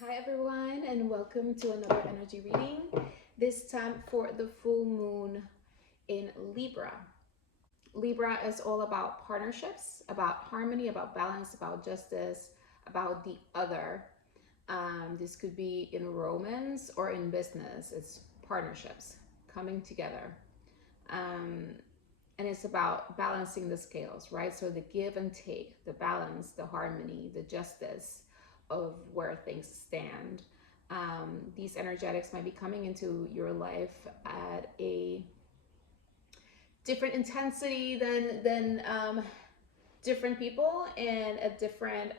Hi everyone, and welcome to another energy reading, this time for the full moon in Libra. Libra is all about partnerships, about harmony, about balance, about justice, about the other. This could be in romance or in business. It's partnerships coming together. Um, and it's about balancing the scales, right? So the give and take, the balance, the harmony, the justice of where things stand. These energetics might be coming into your life at a different intensity than different people and at different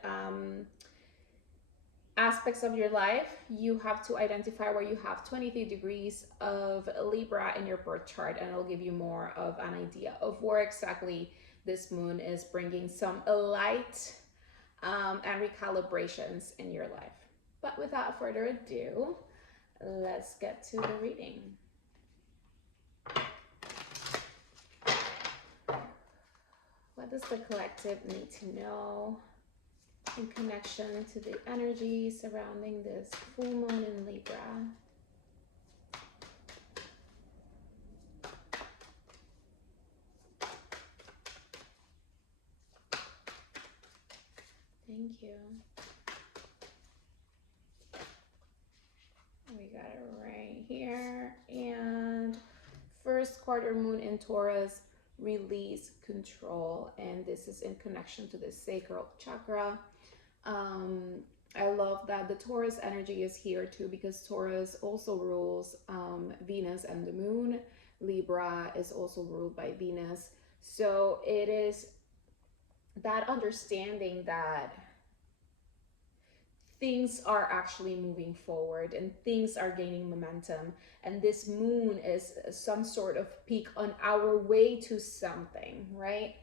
aspects of your life. You have to identify where you have 23 degrees of Libra in your birth chart, and it'll give you more of an idea of where exactly this moon is bringing some light and recalibrations in your life. But without further ado, let's get to the reading. What does the collective need to know in connection to the energy surrounding this full moon in Libra? Thank you. We got it right here. And first quarter moon in Taurus, release, control. And this is in connection to the sacral chakra. I love that the Taurus energy is here too, because Taurus also rules Venus and the moon. Libra is also ruled by Venus. So it is that understanding that things are actually moving forward and things are gaining momentum, and this moon is some sort of peak on our way to something, right?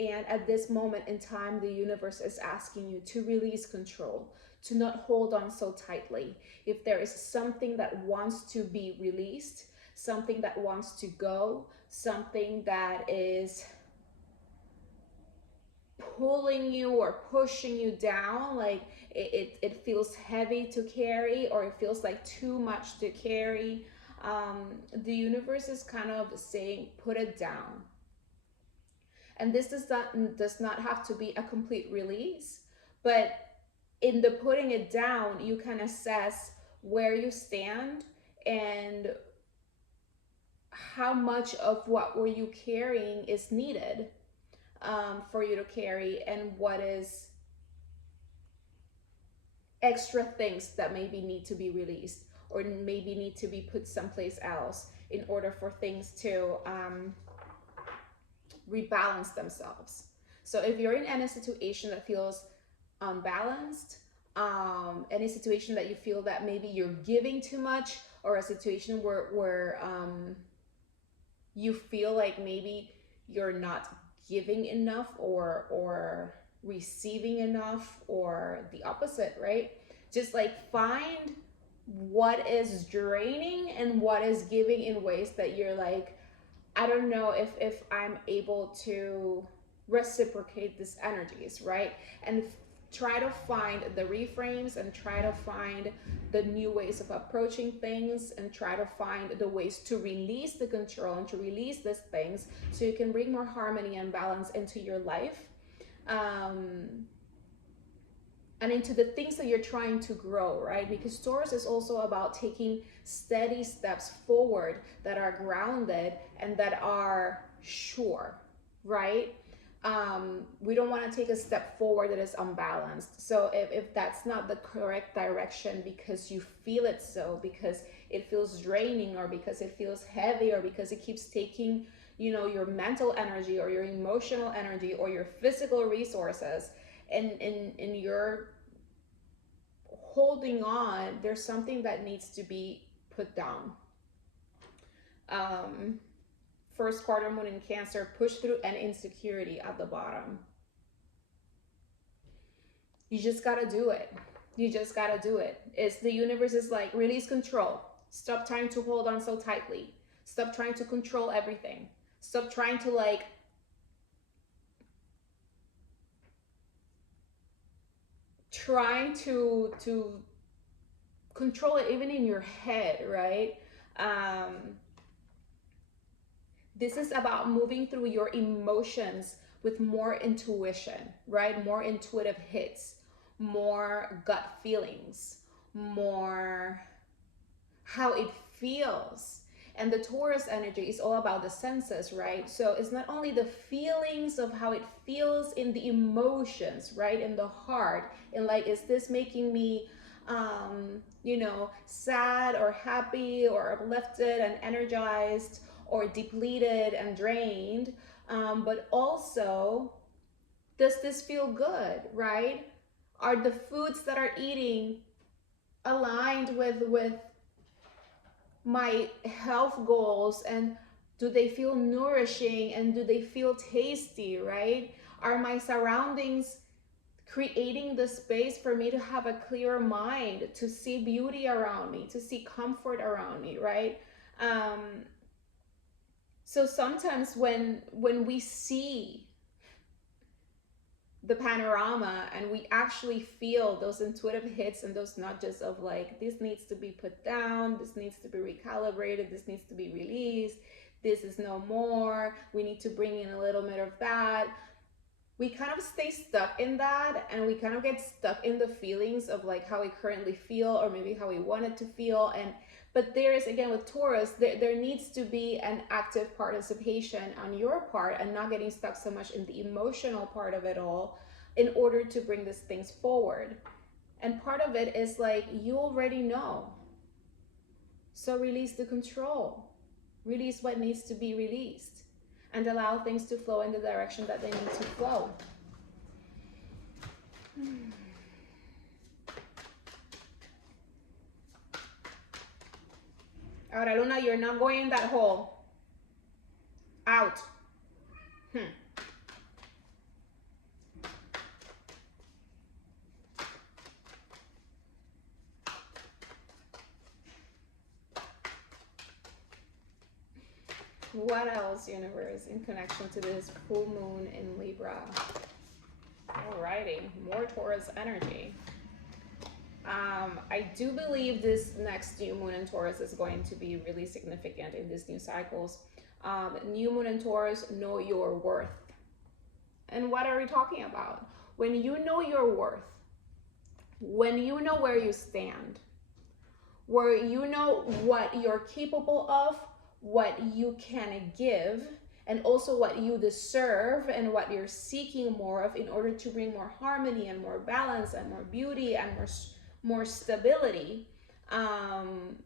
And at this moment in time, the universe is asking you to release control, to not hold on so tightly. If there is something that wants to be released, something that wants to go, something that is pulling you or pushing you down, like it feels heavy to carry, or it feels like too much to carry, the universe is kind of saying put it down. And this does not have to be a complete release, but in the putting it down, you can assess where you stand and how much of what were you carrying is needed for you to carry, and what is extra things that maybe need to be released or maybe need to be put someplace else in order for things to rebalance themselves. So if you're in any situation that feels unbalanced, any situation that you feel that maybe you're giving too much, or a situation where you feel like maybe you're not giving enough or receiving enough, or the opposite, right? Just like find what is draining and what is giving in ways that you're like, I don't know if I'm able to reciprocate these energies, right? And try to find the reframes and try to find the new ways of approaching things, and try to find the ways to release the control and to release these things so you can bring more harmony and balance into your life, and into the things that you're trying to grow, right? Because Taurus is also about taking steady steps forward that are grounded and that are sure, right? We don't want to take a step forward that is unbalanced. So if that's not the correct direction, because you feel it so, because it feels draining, or because it feels heavy, or because it keeps taking, you know, your mental energy or your emotional energy or your physical resources, and you're holding on, there's something that needs to be put down. First quarter moon in Cancer, push through and insecurity at the bottom. You just gotta do it. You just gotta do it. It's the universe is like, release control. Stop trying to hold on so tightly. Stop trying to control everything. Stop trying to like trying to control it even in your head, right? This is about moving through your emotions with more intuition, right? More intuitive hits, more gut feelings, more how it feels. And the Taurus energy is all about the senses, right? So it's not only the feelings of how it feels in the emotions, right? In the heart, and like, is this making me sad or happy or uplifted and energized or depleted and drained? But also, does this feel good, right? Are the foods that are eating aligned with my health goals, and do they feel nourishing, and do they feel tasty, right? Are my surroundings creating the space for me to have a clear mind, to see beauty around me, to see comfort around me, right? So sometimes when we see the panorama and we actually feel those intuitive hits and those nudges of like, this needs to be put down, this needs to be recalibrated, this needs to be released, this is no more, we need to bring in a little bit of that, we kind of stay stuck in that, and we kind of get stuck in the feelings of like how we currently feel, or maybe how we want it to feel. And but there is, again, with Taurus, there needs to be an active participation on your part, and not getting stuck so much in the emotional part of it all, in order to bring these things forward. And part of it is like, you already know, so release the control, release what needs to be released, and allow things to flow in the direction that they need to flow. Ahora, Luna, you're not going in that hole. Out. What else, universe, in connection to this full moon in Libra? Alrighty, more Taurus energy. I do believe this next new moon in Taurus is going to be really significant in these new cycles. New moon in Taurus, know your worth. And what are we talking about? When you know your worth, when you know where you stand, where you know what you're capable of, what you can give, and also what you deserve and what you're seeking more of, in order to bring more harmony and more balance and more beauty and more stability, and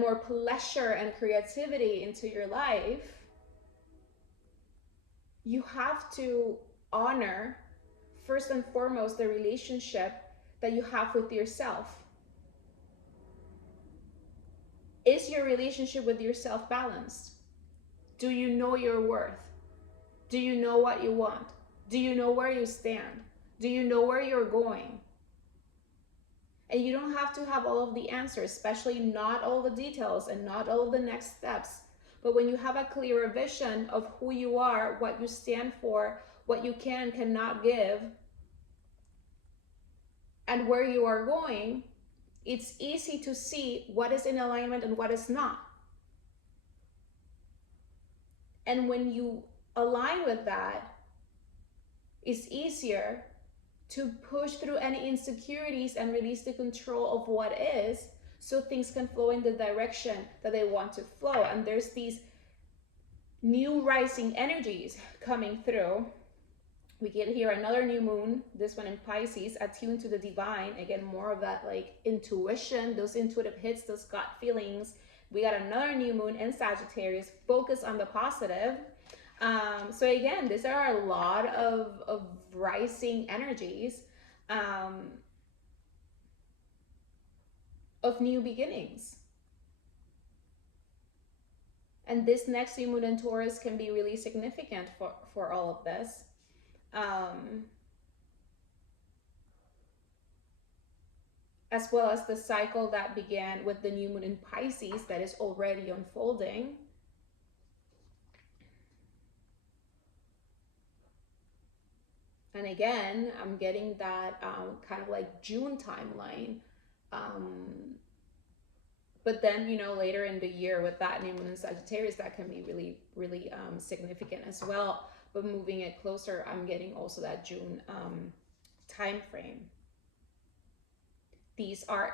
more pleasure and creativity into your life, you have to honor, first and foremost, the relationship that you have with yourself. Is your relationship with yourself balanced? Do you know your worth? Do you know what you want? Do you know where you stand? Do you know where you're going? And you don't have to have all of the answers, especially not all the details and not all the next steps. But when you have a clearer vision of who you are, what you stand for, what you can and cannot give, and where you are going, it's easy to see what is in alignment and what is not. And when you align with that, it's easier to push through any insecurities and release the control of what is, so things can flow in the direction that they want to flow. And there's these new rising energies coming through. We get here another new moon, this one in Pisces, attuned to the divine. Again, more of that like intuition, those intuitive hits, those gut feelings. We got another new moon in Sagittarius, focus on the positive. So again, these are a lot of rising energies, of new beginnings. And this next new moon in Taurus can be really significant for all of this. As well as the cycle that began with the new moon in Pisces that is already unfolding. And again, I'm getting that kind of like June timeline. But then, later in the year with that new moon in Sagittarius, that can be really, really significant as well. But moving it closer, I'm getting also that June time frame.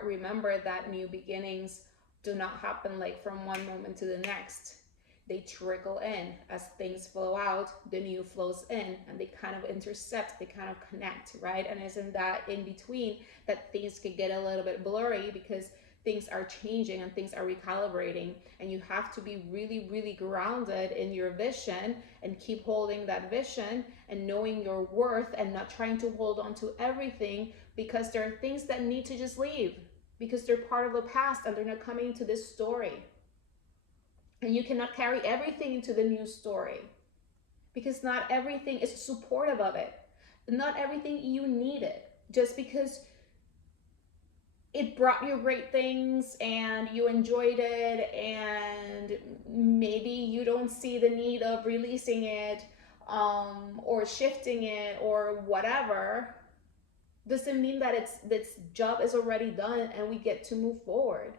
Remember that new beginnings do not happen like from one moment to the next. They trickle in as things flow out, the new flows in, and they kind of intercept, they kind of connect, right? And it's in that in between that things can get a little bit blurry because things are changing and things are recalibrating, and you have to be really, really grounded in your vision and keep holding that vision and knowing your worth and not trying to hold on to everything, because there are things that need to just leave because they're part of the past and they're not coming into this story. And you cannot carry everything into the new story because not everything is supportive of it. Not everything you need it. Just because it brought you great things and you enjoyed it and maybe you don't see the need of releasing it or shifting it or whatever, doesn't mean that its job is already done and we get to move forward,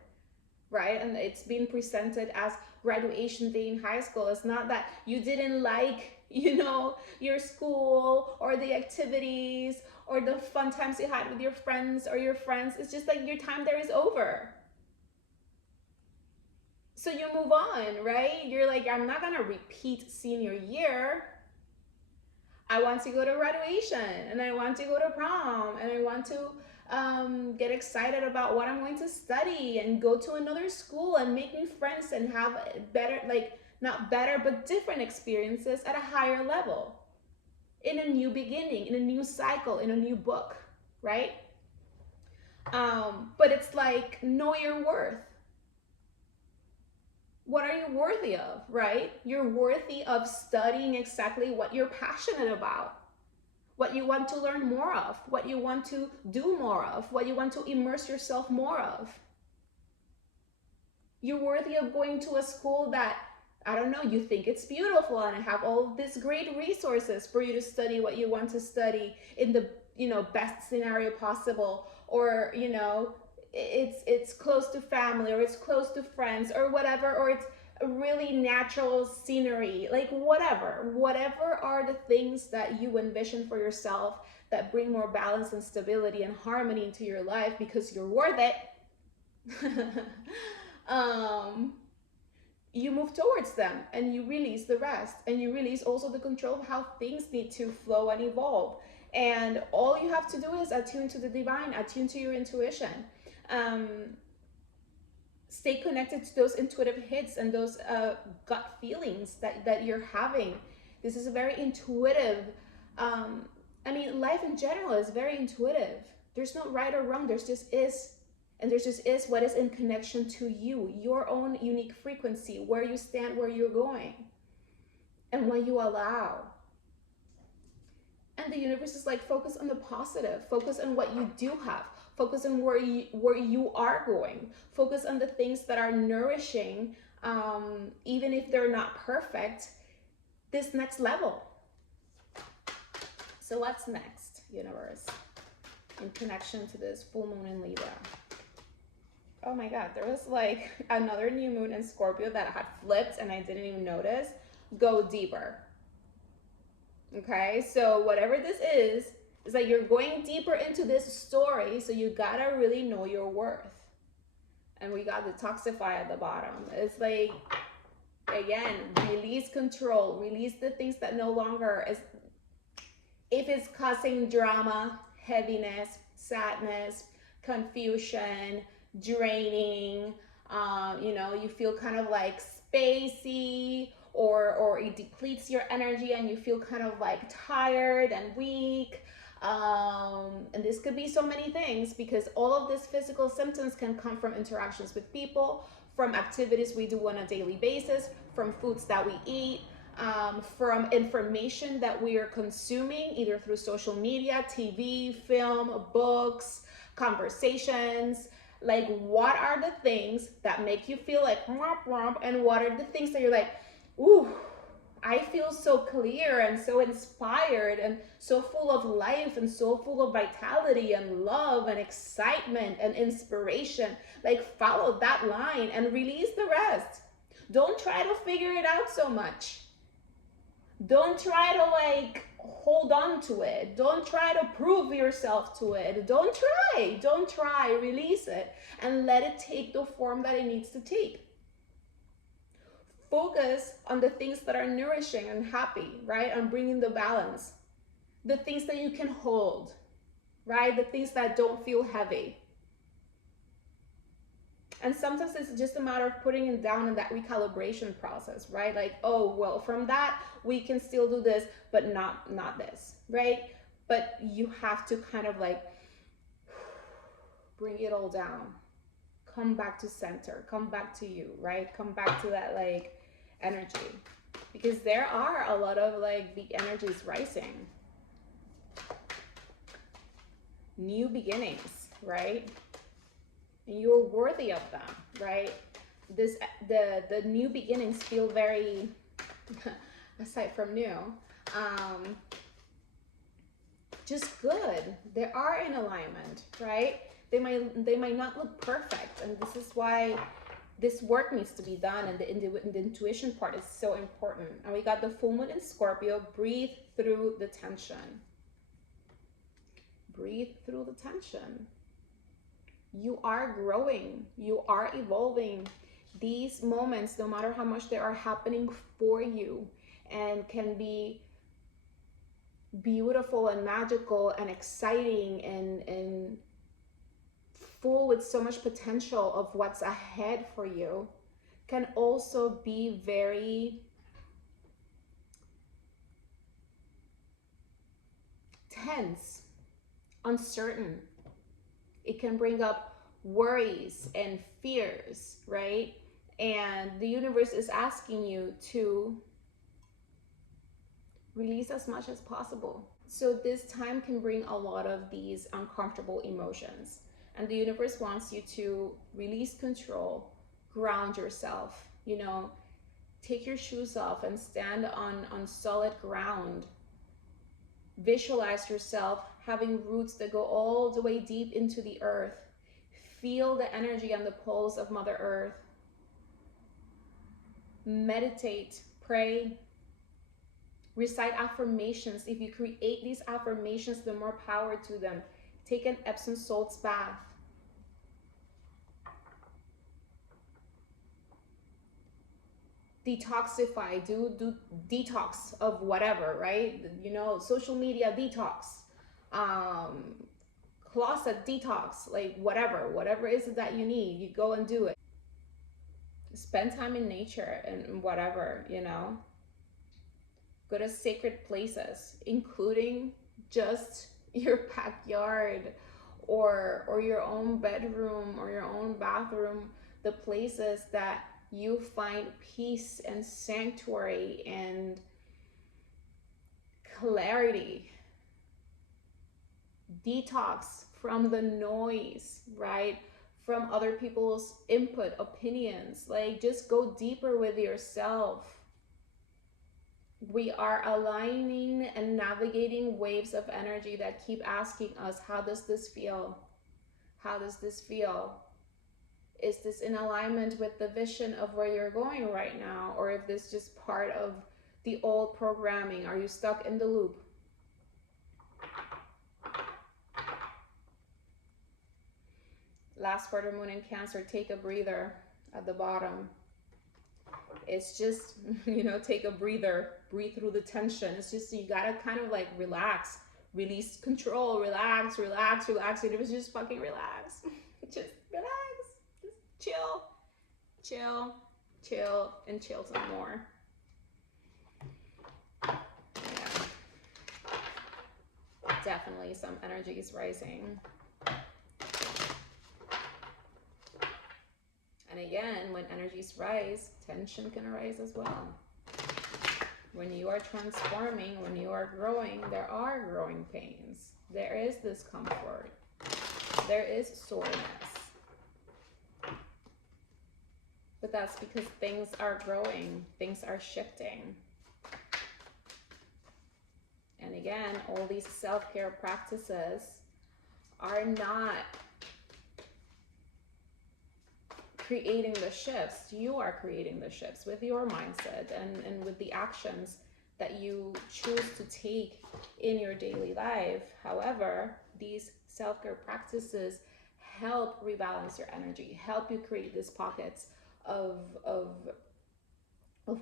right? And it's being presented as graduation day in high school. It's not that you didn't like, your school or the activities or the fun times you had with your friends or your friends. It's just like your time there is over. So you move on, right? You're like, I'm not gonna repeat senior year. I want to go to graduation and I want to go to prom and I want to get excited about what I'm going to study and go to another school and make new friends and have better, like not better, but different experiences at a higher level, in a new beginning, in a new cycle, in a new book, right? But it's like, know your worth. What are you worthy of, right? You're worthy of studying exactly what you're passionate about, what you want to learn more of, what you want to do more of, what you want to immerse yourself more of. You're worthy of going to a school that, I don't know, you think it's beautiful and have all these great resources for you to study what you want to study in the, best scenario possible, or, it's close to family, or it's close to friends, or whatever, or it's a really natural scenery, like whatever are the things that you envision for yourself that bring more balance and stability and harmony into your life because you're worth it. You move towards them and you release the rest, and you release also the control of how things need to flow and evolve. And all you have to do is attune to the divine, attune to your intuition. Stay connected to those intuitive hits and those gut feelings that you're having. This is a very intuitive, life in general is very intuitive. There's no right or wrong, there's just is. And there's just is what is in connection to you, your own unique frequency, where you stand, where you're going. And when you allow. And the universe is like, focus on the positive, focus on what you do have, focus on where you are going, focus on the things that are nourishing, even if they're not perfect, this next level. So what's next, universe, in connection to this full moon in Libra? Oh my God, there was like another new moon in Scorpio that had flipped and I didn't even notice. Go deeper. Okay, so whatever this is like you're going deeper into this story, so you gotta really know your worth. And we got the toxify at the bottom. It's like, again, release control, release the things that no longer is, if it's causing drama, heaviness, sadness, confusion, draining, you feel kind of like spacey, or it depletes your energy and you feel kind of like tired and weak. And this could be so many things, because all of these physical symptoms can come from interactions with people, from activities we do on a daily basis, from foods that we eat, from information that we are consuming either through social media, TV, film, books, conversations. Like, what are the things that make you feel like womp womp, and what are the things that you're like, ooh, I feel so clear and so inspired and so full of life and so full of vitality and love and excitement and inspiration. Like, follow that line and release the rest. Don't try to figure it out so much. Don't try to like hold on to it. Don't try to prove yourself to it. Don't try. Release it and let it take the form that it needs to take. Focus on the things that are nourishing and happy, right? On bringing the balance. The things that you can hold, right? The things that don't feel heavy. And sometimes it's just a matter of putting it down in that recalibration process, right? Like, oh, well, from that, we can still do this, but not this, right? But you have to kind of like bring it all down. Come back to center, come back to you, right? Come back to that like energy, because there are a lot of like big energies rising, new beginnings, right? And you're worthy of them, right? The new beginnings feel very aside from new, just good. They are in alignment, right? They might not look perfect, and this is why this work needs to be done, and the intuition part is so important. And we got the full moon in Scorpio. Breathe through the tension. Breathe through the tension. You are growing. You are evolving. These moments, no matter how much they are happening for you, and can be beautiful and magical and exciting and full with so much potential of what's ahead for you, can also be very tense, uncertain. It can bring up worries and fears, right? And the universe is asking you to release as much as possible. So this time can bring a lot of these uncomfortable emotions. And the universe wants you to release control, ground yourself, you know, take your shoes off and stand on solid ground. Visualize yourself having roots that go all the way deep into the earth. Feel the energy and the pulse of Mother Earth. Meditate, pray, recite affirmations. If you create these affirmations, the more power to them. Take an Epsom salts bath. Detoxify, do detox of whatever, right? You know, social media detox, closet detox, like whatever is it that you need, you go and do it. Spend time in nature and whatever, you know. Go to sacred places, including just your backyard or your own bedroom or your own bathroom, the places that you find peace and sanctuary and clarity. Detox from the noise, right? From other people's input, opinions. Like, just go deeper with yourself. We are aligning and navigating waves of energy that keep asking us, how does this feel? How does this feel? Is this in alignment with the vision of where you're going right now? Or if this is just part of the old programming? Are you stuck in the loop? Last quarter moon in Cancer, take a breather at the bottom. It's just, you know, take a breather, breathe through the tension. It's just, you gotta kind of like relax, release control, relax. And it was just fucking relax. Just relax, just chill, and chill some more. Yeah. Definitely some energy is rising. And again, when energies rise, tension can arise as well. When you are transforming, when you are growing, there are growing pains. There is discomfort. There is soreness. But that's because things are growing, things are shifting. And again, all these self-care practices are not creating the shifts. You are creating the shifts with your mindset and with the actions that you choose to take in your daily life. However, these self-care practices help rebalance your energy, help you create these pockets of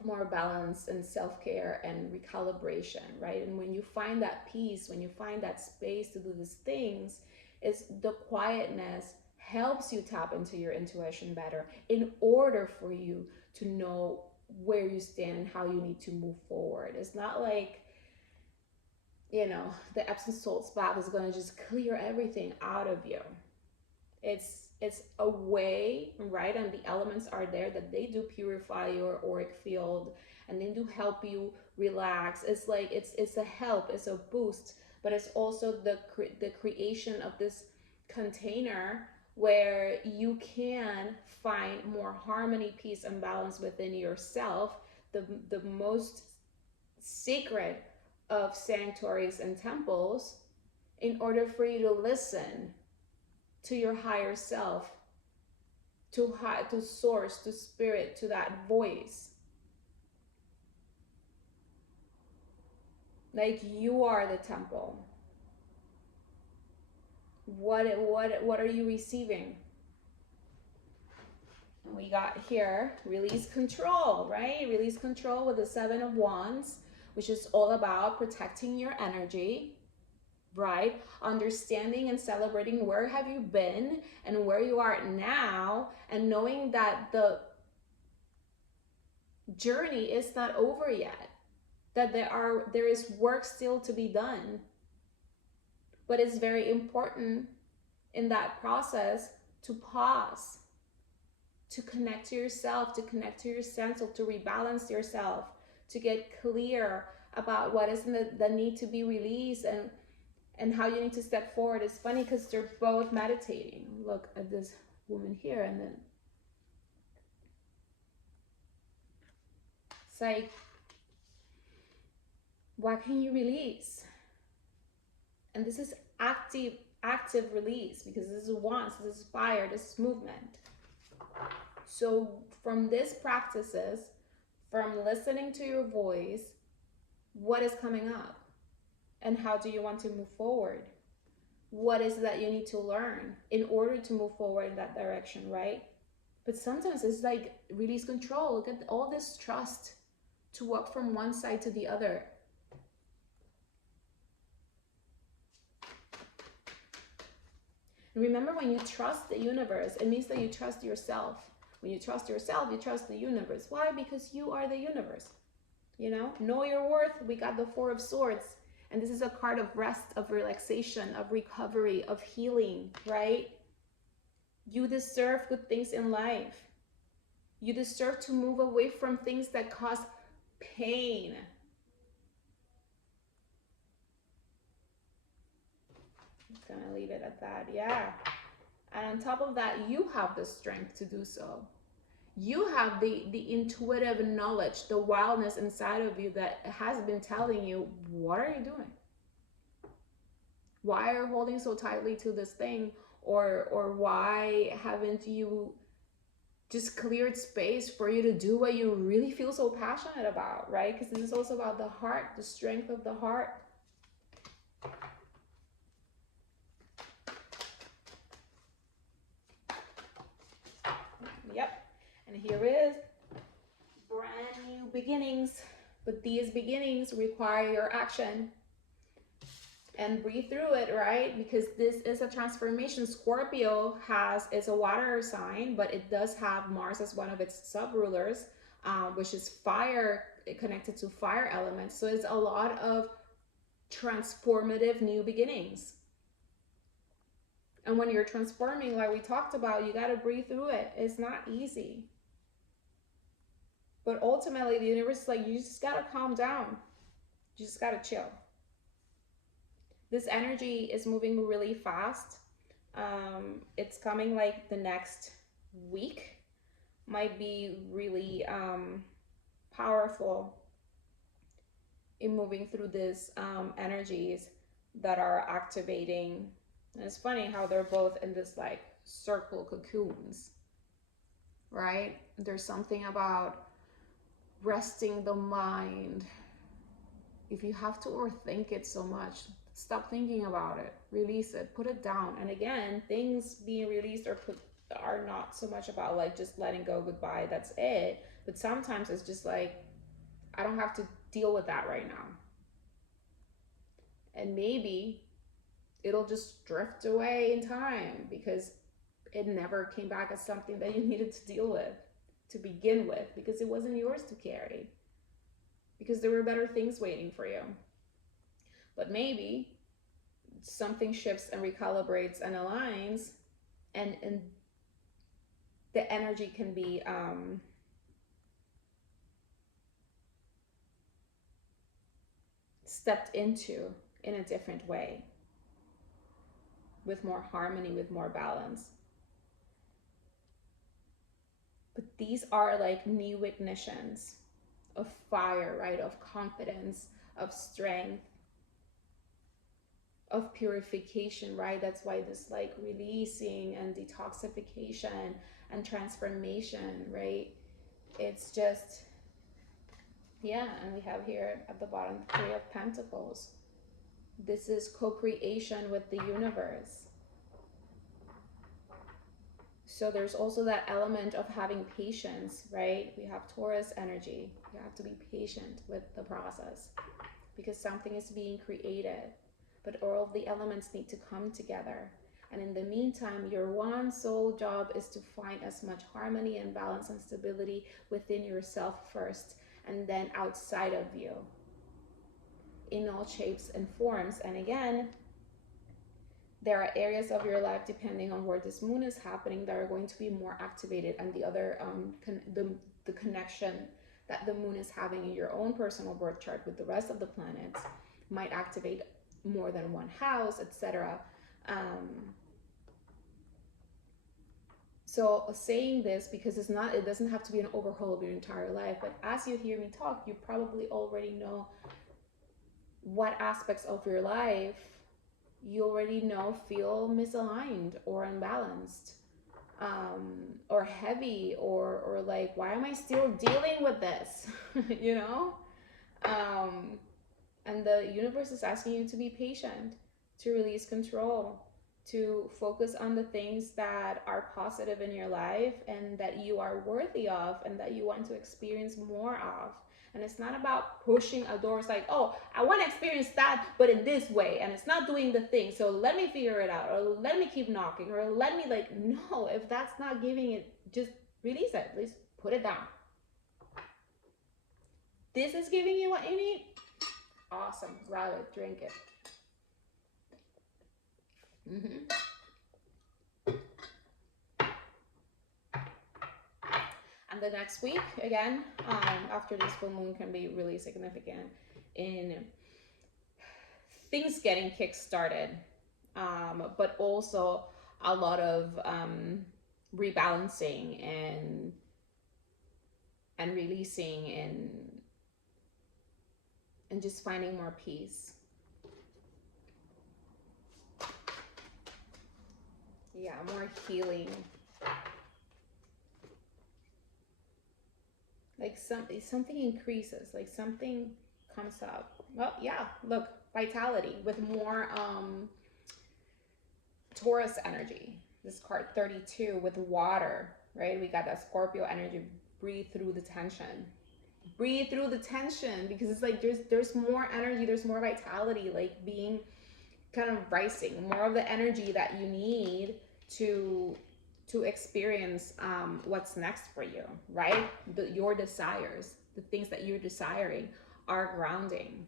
more balance and self-care and recalibration, right? And when you find that peace, when you find that space to do these things, is the quietness helps you tap into your intuition better in order for you to know where you stand and how you need to move forward. It's not like, you know, the Epsom salts bath is going to just clear everything out of you. It's a way, right? And the elements are there that they do purify your auric field and they do help you relax. It's like it's a help, it's a boost, but it's also the creation of this container where you can find more harmony, peace, and balance within yourself. The most sacred of sanctuaries and temples, in order for you to listen to your higher self, to source, to spirit, to that voice. Like, you are the temple. What are you receiving? We got here, release control, right? Release control with the 7 of Wands, which is all about protecting your energy, right? Understanding and celebrating where have you been and where you are now, and knowing that the journey is not over yet, that there is work still to be done. But it's very important in that process to pause, to connect to yourself, to connect to your sense, to rebalance yourself, to get clear about what is the need to be released and how you need to step forward. It's funny because they're both meditating. Look at this woman here, and then it's like, what can you release? And this is active release, because this is Wands, this is fire, this is movement. So from these practices, from listening to your voice, what is coming up? And how do you want to move forward? What is it that you need to learn in order to move forward in that direction, right? But sometimes it's like, release control. Look at all this trust to walk from one side to the other. Remember, when you trust the universe, it means that you trust yourself. When you trust yourself, you trust the universe. Why? Because you are the universe. You know your worth. We got the 4 of Swords. And this is a card of rest, of relaxation, of recovery, of healing, right? You deserve good things in life. You deserve to move away from things that cause pain. I'm gonna leave it at that. Yeah. And on top of that, you have the strength to do so. You have the intuitive knowledge, the wildness inside of you that has been telling you, what are you doing? Why are you holding so tightly to this thing? Or why haven't you just cleared space for you to do what you really feel so passionate about, right? Because this is also about the heart, the strength of the heart. Yep. And here is brand new beginnings. But these beginnings require your action. And breathe through it, right? Because this is a transformation. Scorpio is a water sign, but it does have Mars as one of its sub-rulers, which is fire, connected to fire elements. So it's a lot of transformative new beginnings. And when you're transforming, like we talked about, you got to breathe through it. It's not easy. But ultimately, the universe is like, you just got to calm down. You just got to chill. This energy is moving really fast. It's coming like the next week. Might be really powerful in moving through these energies that are activating. And it's funny how they're both in this like circle cocoons, right? There's something about resting the mind. If you have to overthink it so much, stop thinking about it, release it, put it down. And again, things being released are not so much about like just letting go, goodbye, that's it. But sometimes it's just like, I don't have to deal with that right now. And maybe it'll just drift away in time because it never came back as something that you needed to deal with to begin with, because it wasn't yours to carry, because there were better things waiting for you. But maybe something shifts and recalibrates and aligns, and the energy can be stepped into in a different way, with more harmony, with more balance. But these are like new ignitions of fire, right? Of confidence, of strength, of purification, right? That's why this like releasing and detoxification and transformation, right? It's just, yeah. And we have here at the bottom, 3 of Pentacles. This is co-creation with the universe. So there's also that element of having patience, right? We have Taurus energy. You have to be patient with the process because something is being created, but all of the elements need to come together. And in the meantime, your one sole job is to find as much harmony and balance and stability within yourself first, and then outside of you, in all shapes and forms. And again, there are areas of your life, depending on where this moon is happening, that are going to be more activated, and the other the connection that the moon is having in your own personal birth chart with the rest of the planets might activate more than one house, etc. So saying this because it doesn't have to be an overhaul of your entire life, but as you hear me talk, you probably already know what aspects of your life you already know feel misaligned or unbalanced, or heavy, or like, why am I still dealing with this? You know? And the universe is asking you to be patient, to release control, to focus on the things that are positive in your life and that you are worthy of and that you want to experience more of. And it's not about pushing a door. It's like, oh, I want to experience that, but in this way, and it's not doing the thing, so let me figure it out, or let me keep knocking, or let me, like, no, if that's not giving it, just release it. Please put it down. This is giving you what you need. Awesome. Grab it, drink it. And the next week, again, after this full moon, can be really significant in things getting kick-started, but also a lot of rebalancing and releasing and just finding more peace. Yeah, more healing. Like something increases, like something comes up. Well, yeah, look, vitality with more Taurus energy. This card 32 with water, right? We got that Scorpio energy. Breathe through the tension. Breathe through the tension, because it's like there's more energy, there's more vitality, like being kind of rising, more of the energy that you need to experience what's next for you, right? Your desires, the things that you're desiring, are grounding.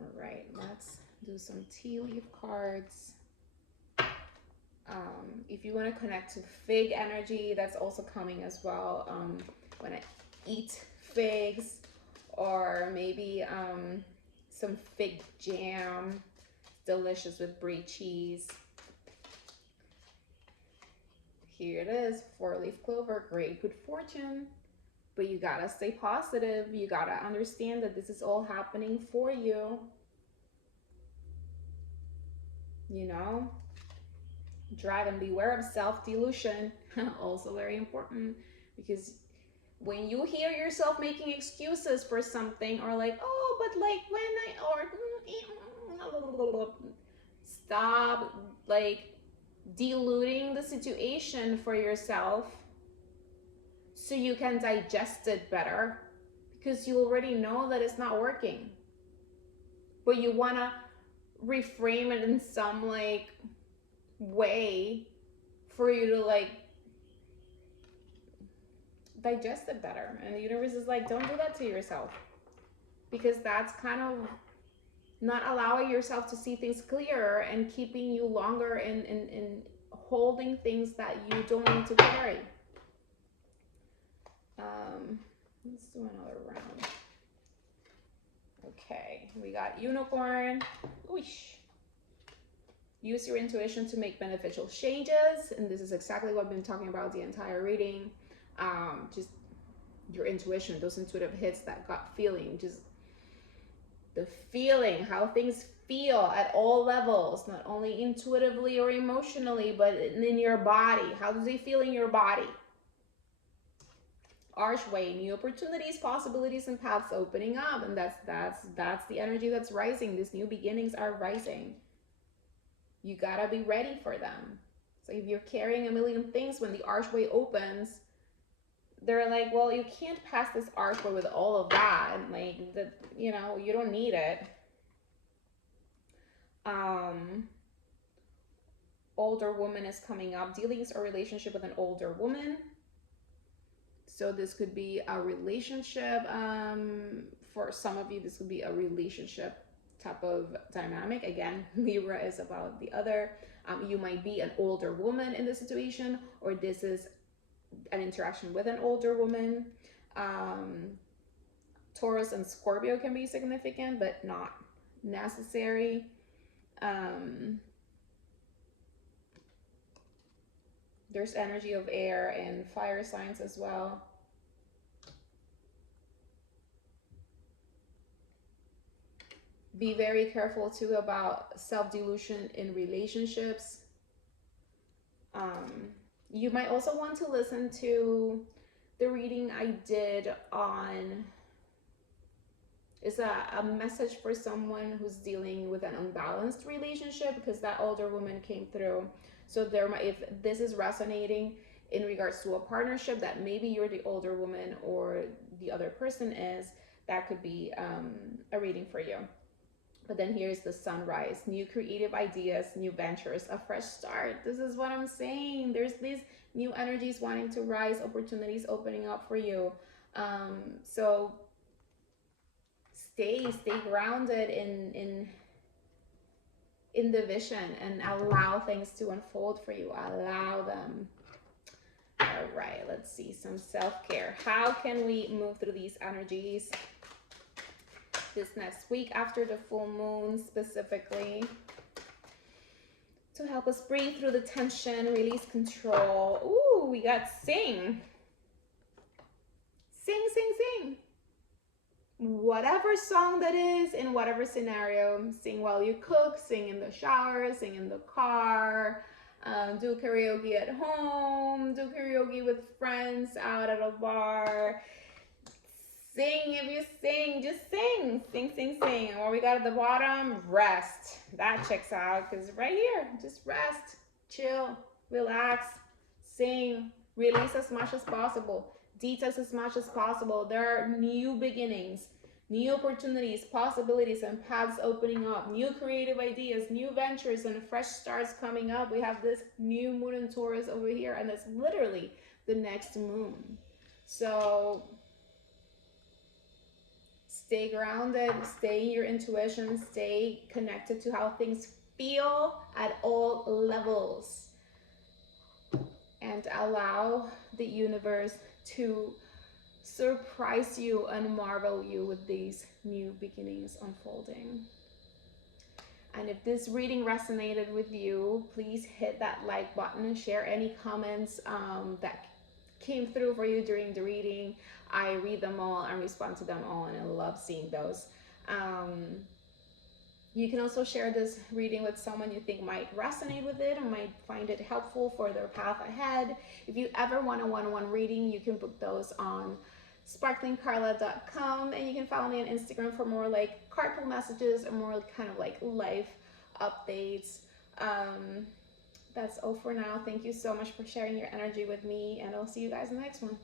All right, let's do some tea leaf cards. If you want to connect to fig energy, that's also coming as well. Want to eat figs, or maybe some fig jam. Delicious with brie cheese. Here it is, 4-leaf clover, great good fortune. But you gotta stay positive. You gotta understand that this is all happening for you. You know? Dragon, beware of self-delusion. Also very important, because when you hear yourself making excuses for something, or like, oh, but like when I, or stop like diluting the situation for yourself so you can digest it better, because you already know that it's not working, but you want to reframe it in some like way for you to like digest it better. And the universe is like, don't do that to yourself, because that's kind of not allowing yourself to see things clearer and keeping you longer in holding things that you don't need to carry. Let's do another round. Okay, we got unicorn. Oosh. Use your intuition to make beneficial changes, and this is exactly what I've been talking about the entire reading. Just your intuition, those intuitive hits, that gut feeling, just the feeling, how things feel at all levels, not only intuitively or emotionally, but in your body. How do they feel in your body? Archway, new opportunities, possibilities, and paths opening up, and that's the energy that's rising. These new beginnings are rising. You gotta be ready for them. So if you're carrying a million things, when the archway opens, they're like, well, you can't pass this archway with all of that, and like that, you know, you don't need it. Older woman is coming up. Dealings or relationship with an older woman. So this could be a relationship. For some of you, this could be a relationship type of dynamic. Again, Libra is about the other. You might be an older woman in this situation, or this is an interaction with an older woman. Taurus and Scorpio can be significant, but not necessary. There's energy of air and fire signs as well. Be very careful too about self-delusion in relationships. You might also want to listen to the reading I did on, is a message for someone who's dealing with an unbalanced relationship, because that older woman came through. So there might, if this is resonating in regards to a partnership, that maybe you're the older woman or the other person is, that could be a reading for you. But then here's the sunrise, new creative ideas, new ventures, a fresh start. This is what I'm saying. There's these new energies wanting to rise, opportunities opening up for you. So stay grounded in the vision, and allow things to unfold for you. Allow them. All right, let's see, some self-care. How can we move through these energies this next week after the full moon, specifically to help us breathe through the tension, release control? Ooh, we got sing. Sing, sing, sing. Whatever song that is, in whatever scenario. Sing while you cook, sing in the shower, sing in the car, do karaoke at home, do karaoke with friends out at a bar. Sing if you sing, just sing, sing, sing, sing. And what we got at the bottom, rest. That checks out, because right here, just rest, chill, relax, sing, release as much as possible, detox as much as possible. There are new beginnings, new opportunities, possibilities, and paths opening up, new creative ideas, new ventures, and fresh starts coming up. We have this new moon in Taurus over here, and it's literally the next moon. So stay grounded, stay in your intuition, stay connected to how things feel at all levels, and allow the universe to surprise you and marvel you with these new beginnings unfolding. And if this reading resonated with you, please hit that like button and share any comments that came through for you during the reading. I read them all and respond to them all, and I love seeing those. You can also share this reading with someone you think might resonate with it and might find it helpful for their path ahead. If you ever want a one-on-one reading, you can book those on sparklingcarla.com, and you can follow me on Instagram for more like card pull messages or more kind of like life updates. That's all for now. Thank you so much for sharing your energy with me, and I'll see you guys in the next one.